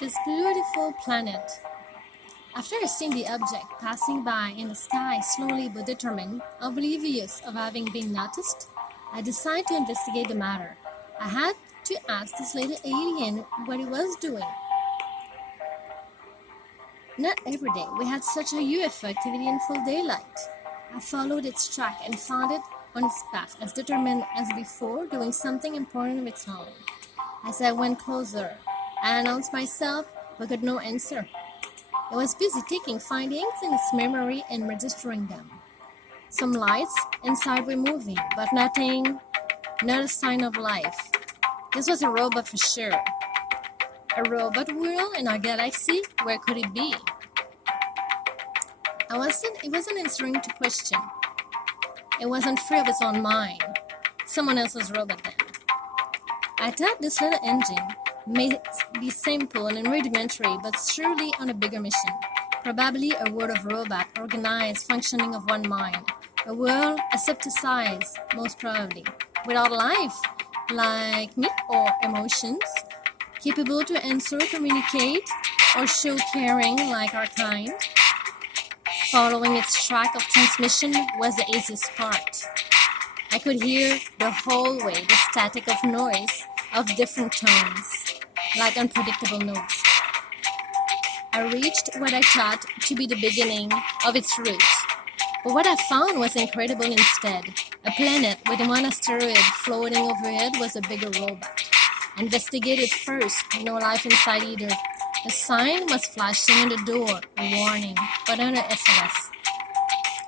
this beautiful planet. After seeing the object passing by in the sky slowly but determined, oblivious of having been noticed, I decided to investigate the matter. I had to ask this little alien what it was doing. Not every day we had such a UFO activity in full daylight. I followed its track and found it on its path, as determined as before, doing something important of its own. As I went closer, I announced myself, but got no answer. It was busy taking findings in its memory and registering them. Some lights inside were moving, but nothing, not a sign of life. This was a robot for sure. A robot world in our galaxy? Where could it be? It wasn't answering to question. It wasn't free of its own mind. Someone else's robot then. I thought this little engine may be simple and rudimentary, but surely on a bigger mission. Probably a world of robot, organized, functioning of one mind. A world asepticized, most probably. Without life, like me, or emotions. Capable to answer, communicate, or show caring like our kind. Following its track of transmission was the easiest part. I could hear the whole way the static of noise of different tones, like unpredictable notes. I reached what I thought to be the beginning of its route, but what I found was incredible instead. A planet with one asteroid floating overhead was a bigger robot. Investigated first, no life inside either. A sign was flashing on the door, a warning, but under SOS.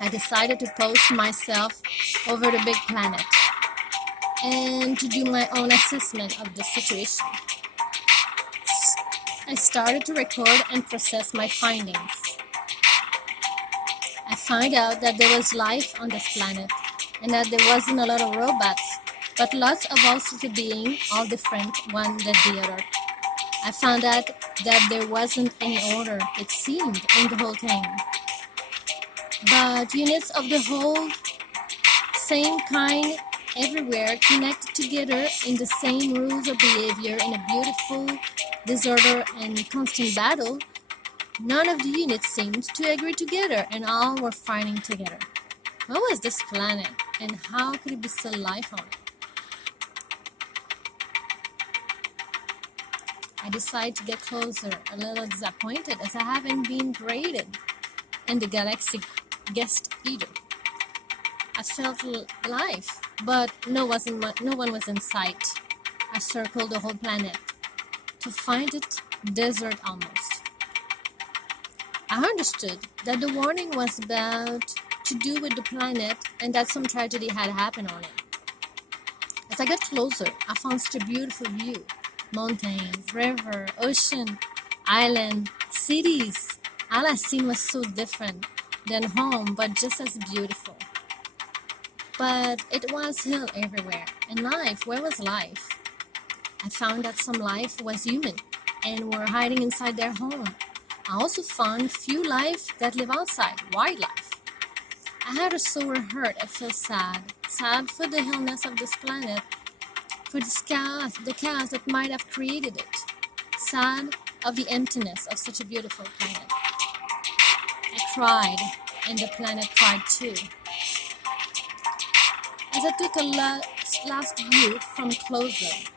I decided to post myself over the big planet and to do my own assessment of the situation. I started to record and process my findings. I found out that there was life on this planet and that there wasn't a lot of robots, but lots of all sorts of beings, all different, one than the other. I found out that there wasn't any order, it seemed, in the whole thing. But units of the whole, same kind, everywhere, connected together in the same rules of behavior in a beautiful disorder and constant battle, none of the units seemed to agree together and all were fighting together. What was this planet and how could it be still life on it? I decided to get closer, a little disappointed as I haven't been graded in the galaxy guest either. I felt life, but no one was in sight. I circled the whole planet to find it desert almost. I understood that the warning was about to do with the planet and that some tragedy had happened on it. As I got closer, I found such a beautiful view. Mountains, river, ocean, island, cities. All I seen was so different than home, but just as beautiful. But it was hill everywhere, and life, where was life? I found that some life was human and were hiding inside their home. I also found few life that live outside, wildlife. I had a sore hurt. I felt sad for the illness of this planet, for the chaos that might have created it, sad of the emptiness of such a beautiful planet. I cried, and the planet cried too. As I took a last view from closer,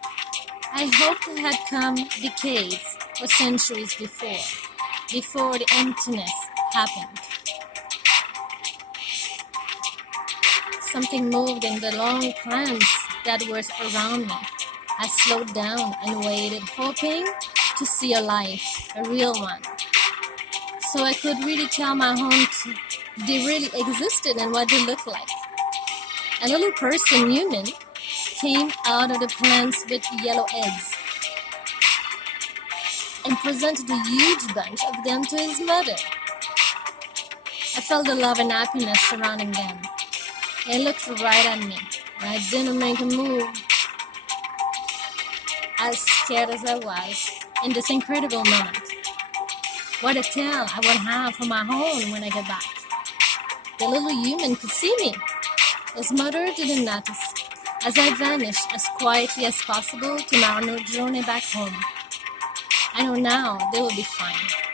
I hoped it had come decades or centuries before the emptiness happened. Something moved in the long plants that were around me. I slowed down and waited, hoping to see a life, a real one, so I could really tell my home they really existed and what they looked like. A little person, human, came out of the plants with yellow eggs and presented a huge bunch of them to his mother. I felt the love and happiness surrounding them. They looked right at me. I didn't make a move. As scared as I was in this incredible moment. What a tale I would have for my home when I get back. The little human could see me. His mother didn't notice, as I vanished as quietly as possible to my journey back home. I know now they will be fine.